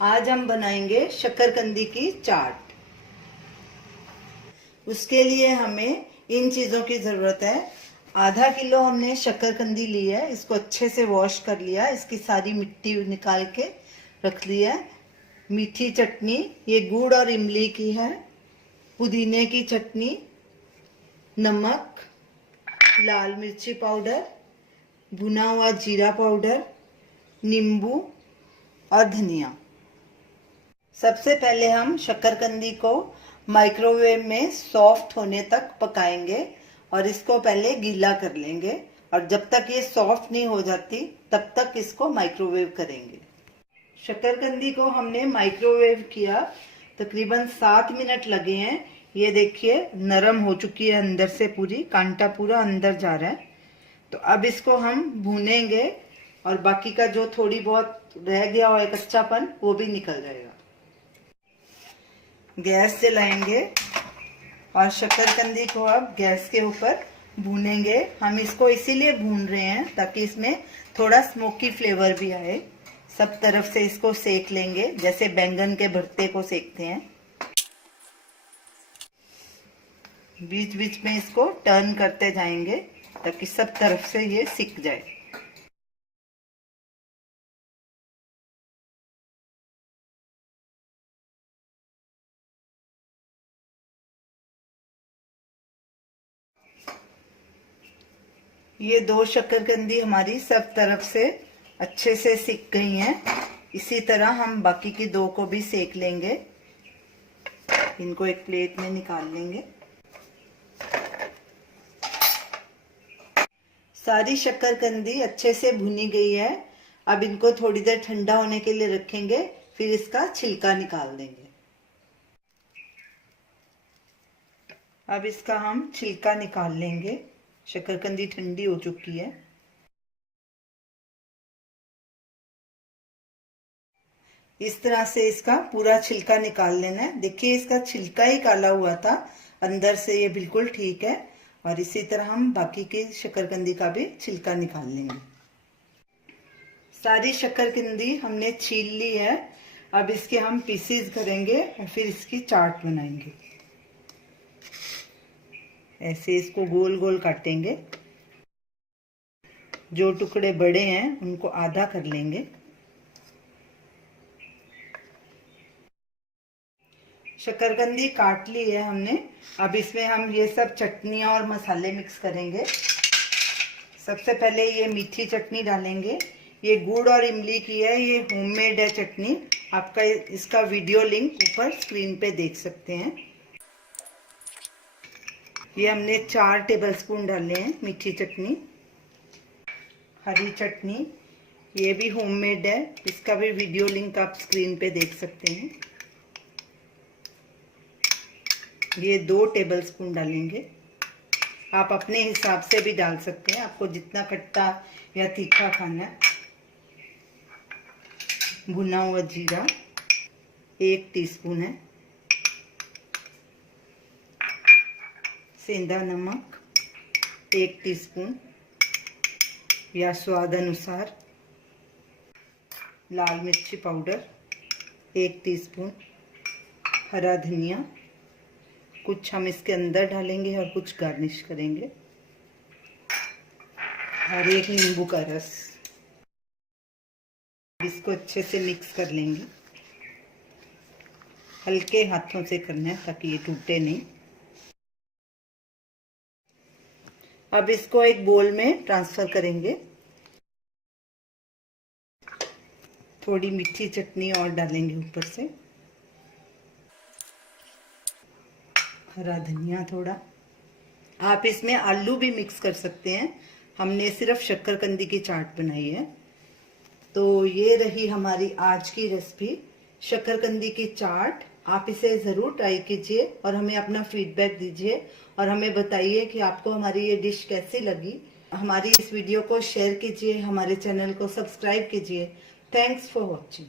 आज हम बनाएंगे शकरकंदी की चाट। उसके लिए हमें इन चीजों की जरूरत है। आधा किलो हमने शकरकंदी ली है, इसको अच्छे से वॉश कर लिया, इसकी सारी मिट्टी निकाल के रख लिया है। मीठी चटनी, ये गुड़ और इमली की है। पुदीने की चटनी, नमक, लाल मिर्ची पाउडर, भुना हुआ जीरा पाउडर, नींबू और धनिया। सबसे पहले हम शकरकंदी को माइक्रोवेव में सॉफ्ट होने तक पकाएंगे और इसको पहले गीला कर लेंगे, और जब तक ये सॉफ्ट नहीं हो जाती तब तक इसको माइक्रोवेव करेंगे। शकरकंदी को हमने माइक्रोवेव किया, तकरीबन 7 मिनट लगे हैं। ये देखिए नरम हो चुकी है अंदर से, पूरी कांटा पूरा अंदर जा रहा है। तो अब इसको हम भूनेंगे और बाकी का जो थोड़ी बहुत रह गया हो कच्चापन वो भी निकल जाएगा। गैस जलाएंगे और शकरकंदी को अब गैस के ऊपर भूनेंगे। हम इसको इसीलिए भून रहे हैं ताकि इसमें थोड़ा स्मोकी फ्लेवर भी आए। सब तरफ से इसको सेक लेंगे जैसे बैंगन के भरते को सेकते हैं। बीच बीच में इसको टर्न करते जाएंगे ताकि सब तरफ से ये सिक जाए। ये 2 शकरकंदी हमारी सब तरफ से अच्छे से सिक गई हैं। इसी तरह हम बाकी की 2 को भी सेक लेंगे। इनको एक प्लेट में निकाल लेंगे। सारी शकरकंदी अच्छे से भुनी गई है। अब इनको थोड़ी देर ठंडा होने के लिए रखेंगे, फिर इसका छिलका निकाल देंगे। अब इसका हम छिलका निकाल लेंगे। शकरकंदी ठंडी हो चुकी है। इस तरह से इसका पूरा छिलका निकाल लेना है। देखिए इसका छिलका ही काला हुआ था, अंदर से ये बिल्कुल ठीक है। और इसी तरह हम बाकी के शकरकंदी का भी छिलका निकाल लेंगे। सारी शकरकंदी हमने छील ली है। अब इसके हम पीसीज करेंगे और फिर इसकी चाट बनाएंगे। ऐसे इसको गोल गोल काटेंगे। जो टुकड़े बड़े हैं उनको आधा कर लेंगे। शकरकंदी काट ली है हमने। अब इसमें हम ये सब चटनियाँ और मसाले मिक्स करेंगे। सबसे पहले ये मीठी चटनी डालेंगे। ये गुड़ और इमली की है, ये होममेड है चटनी। आपका इसका वीडियो लिंक ऊपर स्क्रीन पे देख सकते हैं। ये हमने 4 टेबलस्पून डाले हैं मीठी चटनी। हरी चटनी, ये भी होममेड है, इसका भी वीडियो लिंक आप स्क्रीन पे देख सकते हैं। ये 2 टेबलस्पून डालेंगे। आप अपने हिसाब से भी डाल सकते हैं, आपको जितना खट्टा या तीखा खाना है। भुना हुआ जीरा 1 टीस्पून है। सेंधा नमक 1 टीस्पून या स्वाद अनुसार। लाल मिर्ची पाउडर 1 टीस्पून। हरा धनिया कुछ हम इसके अंदर डालेंगे और कुछ गार्निश करेंगे। और 1 नींबू का रस। इसको अच्छे से मिक्स कर लेंगे। हल्के हाथों से करना है ताकि ये टूटे नहीं। अब इसको एक बोल में ट्रांसफर करेंगे। थोड़ी मीठी चटनी और डालेंगे ऊपर से। हरा धनिया थोड़ा। आप इसमें आलू भी मिक्स कर सकते हैं, हमने सिर्फ शकरकंदी की चाट बनाई है। तो ये रही हमारी आज की रेसिपी, शकरकंदी की चाट। आप इसे ज़रूर ट्राई कीजिए और हमें अपना फीडबैक दीजिए और हमें बताइए कि आपको हमारी ये डिश कैसी लगी। हमारी इस वीडियो को शेयर कीजिए, हमारे चैनल को सब्सक्राइब कीजिए। Thanks for watching.